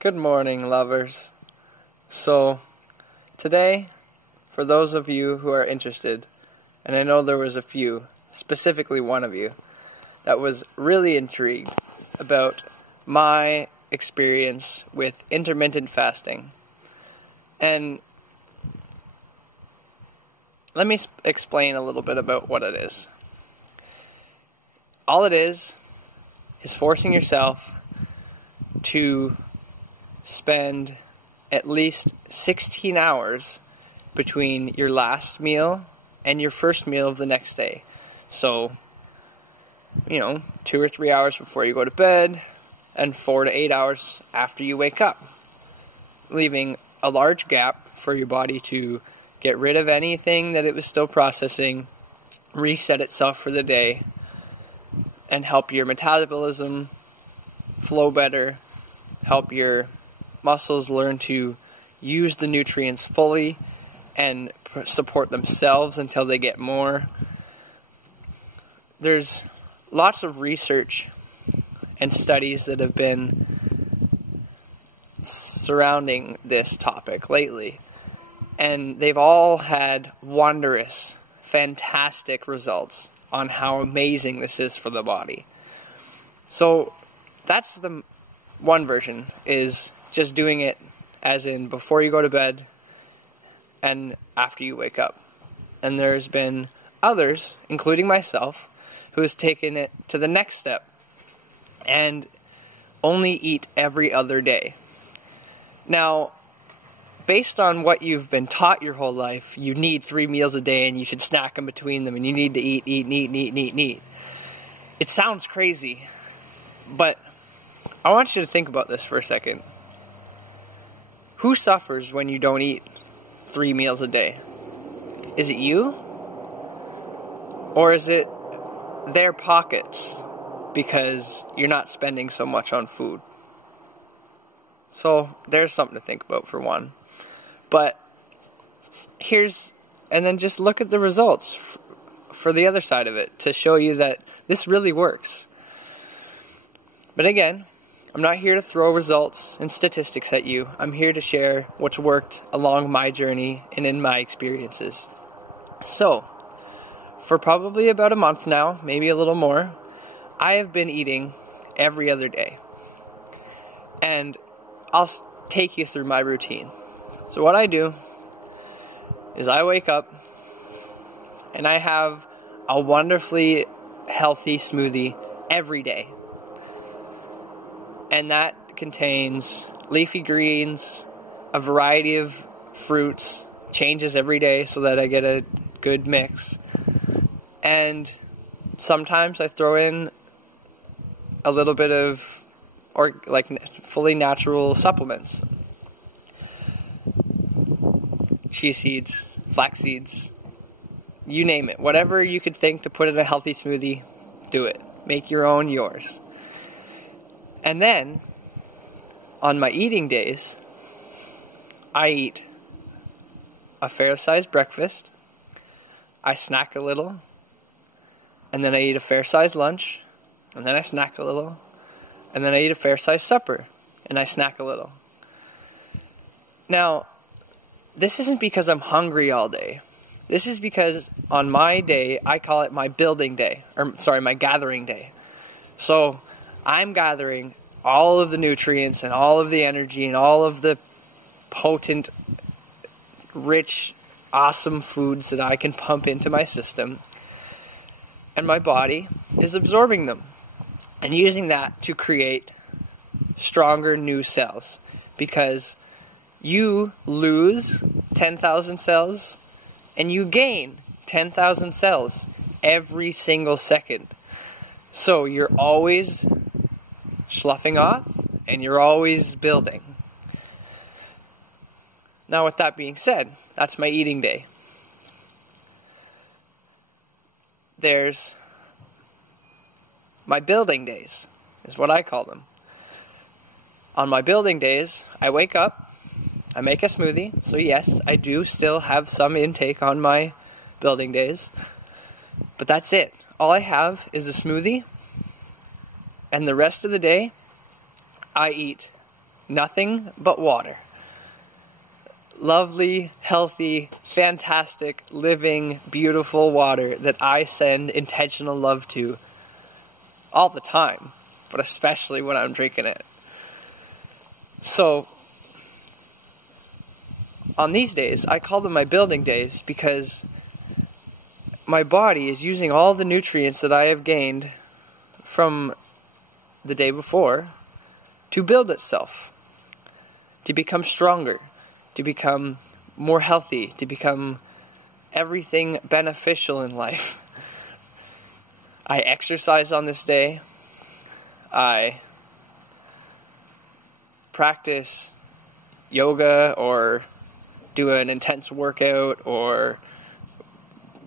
Good morning, lovers. So, today, for those of you who are interested, and I know there was a few, specifically one of you, that was really intrigued about my experience with intermittent fasting. And let me explain a little bit about what it is. All it is forcing yourself to spend at least 16 hours between your last meal and your first meal of the next day. So, 2 or 3 hours before you go to bed and 4 to 8 hours after you wake up, leaving a large gap for your body to get rid of anything that it was still processing, reset itself for the day, and help your metabolism flow better, help your muscles learn to use the nutrients fully and support themselves until they get more. There's lots of research and studies that have been surrounding this topic lately, and they've all had wondrous, fantastic results on how amazing this is for the body. So that's the one version, is just doing it as in before you go to bed and after you wake up. And there's been others, including myself, who has taken it to the next step and only eat every other day. Now, based on what you've been taught your whole life, you need 3 meals a day and you should snack in between them and you need to eat. It sounds crazy, but I want you to think about this for a second. Who suffers when you don't eat 3 meals a day? Is it you? Or is it their pockets because you're not spending so much on food? So there's something to think about for one. But and then just look at the results for the other side of it to show you that this really works. But again, I'm not here to throw results and statistics at you. I'm here to share what's worked along my journey and in my experiences. So, for probably about a month now, maybe a little more, I have been eating every other day. And I'll take you through my routine. So what I do is I wake up and I have a wonderfully healthy smoothie every day. And that contains leafy greens, a variety of fruits, changes every day so that I get a good mix. And sometimes I throw in a little bit of fully natural supplements. Chia seeds, flax seeds, you name it. Whatever you could think to put in a healthy smoothie, do it. Make your own yours. And then, on my eating days, I eat a fair-sized breakfast, I snack a little, and then I eat a fair-sized lunch, and then I snack a little, and then I eat a fair-sized supper, and I snack a little. Now, this isn't because I'm hungry all day. This is because on my day, I call it my building day, my gathering day. So, I'm gathering all of the nutrients and all of the energy and all of the potent, rich, awesome foods that I can pump into my system. And my body is absorbing them and using that to create stronger new cells. Because you lose 10,000 cells and you gain 10,000 cells every single second. So you're always sloughing off and you're always building. Now, with that being said, that's my eating day. There's my building days, is what I call them. On my building days, I wake up, I make a smoothie. So yes, I do still have some intake on my building days. But that's it. All I have is a smoothie. And the rest of the day, I eat nothing but water. Lovely, healthy, fantastic, living, beautiful water that I send intentional love to all the time, but especially when I'm drinking it. So, on these days, I call them my building days because my body is using all the nutrients that I have gained from the day before to build itself, to become stronger, to become more healthy, to become everything beneficial in life. I exercise on this day. I practice yoga or do an intense workout or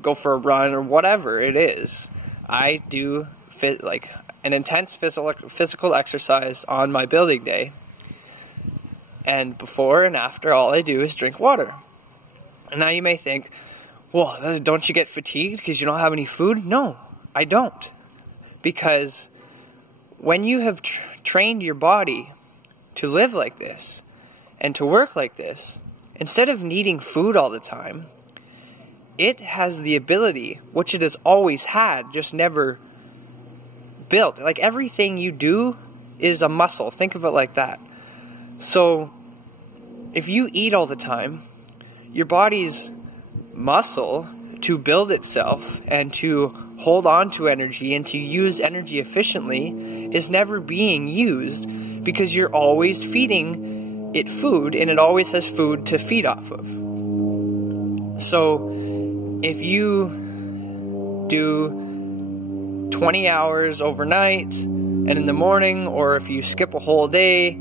go for a run or whatever it is. I do an intense physical exercise on my building day. And before and after, all I do is drink water. And now you may think, well, don't you get fatigued because you don't have any food? No, I don't. Because when you have trained your body to live like this and to work like this, instead of needing food all the time, it has the ability, which it has always had, just never built. Like everything you do is a muscle. Think of it like that. So, if you eat all the time, your body's muscle to build itself and to hold on to energy and to use energy efficiently is never being used because you're always feeding it food and it always has food to feed off of. So, if you do 20 hours overnight and in the morning, or if you skip a whole day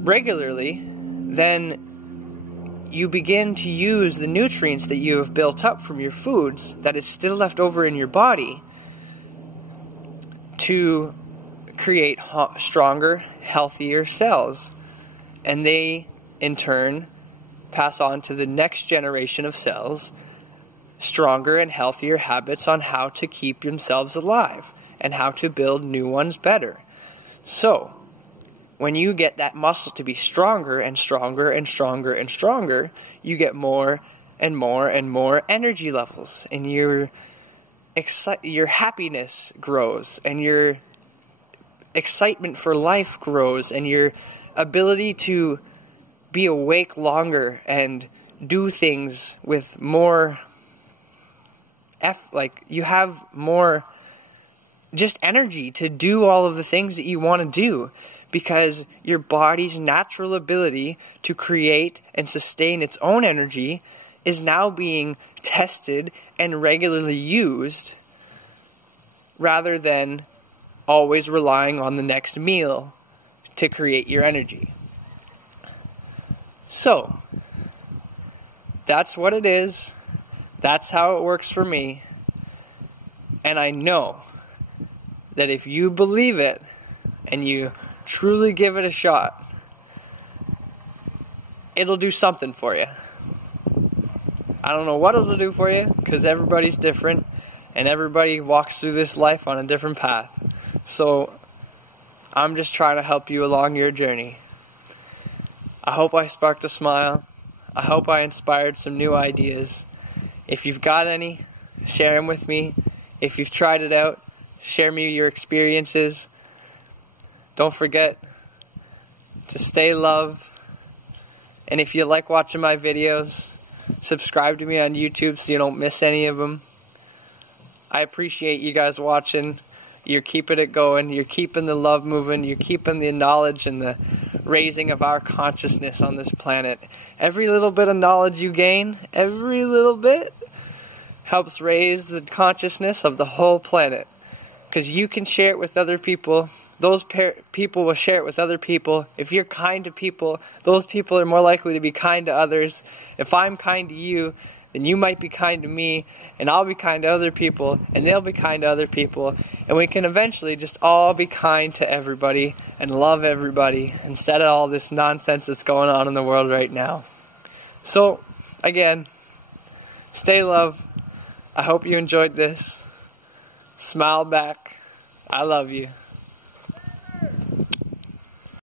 regularly, then you begin to use the nutrients that you have built up from your foods that is still left over in your body to create stronger, healthier cells. And they, in turn, pass on to the next generation of cells stronger and healthier habits on how to keep themselves alive and how to build new ones better. So, when you get that muscle to be stronger and stronger and stronger and stronger, you get more and more and more energy levels, and your happiness grows, and your excitement for life grows, and your ability to be awake longer and do things with more you have more just energy to do all of the things that you want to do, because your body's natural ability to create and sustain its own energy is now being tested and regularly used, rather than always relying on the next meal to create your energy. So, that's what it is. That's how it works for me. And I know that if you believe it and you truly give it a shot, it'll do something for you. I don't know what it'll do for you, because everybody's different and everybody walks through this life on a different path. So I'm just trying to help you along your journey. I hope I sparked a smile. I hope I inspired some new ideas. If you've got any, share them with me. If you've tried it out, share me your experiences. Don't forget to stay love. And if you like watching my videos, subscribe to me on YouTube so you don't miss any of them. I appreciate you guys watching. You're keeping it going. You're keeping the love moving. You're keeping the knowledge and the raising of our consciousness on this planet. Every little bit of knowledge you gain, every little bit, helps raise the consciousness of the whole planet. Because you can share it with other people. Those people will share it with other people. If you're kind to people, those people are more likely to be kind to others. If I'm kind to you, then you might be kind to me, and I'll be kind to other people, and they'll be kind to other people, and we can eventually just all be kind to everybody and love everybody instead of all this nonsense that's going on in the world right now. So, again, stay love. I hope you enjoyed this. Smile back. I love you.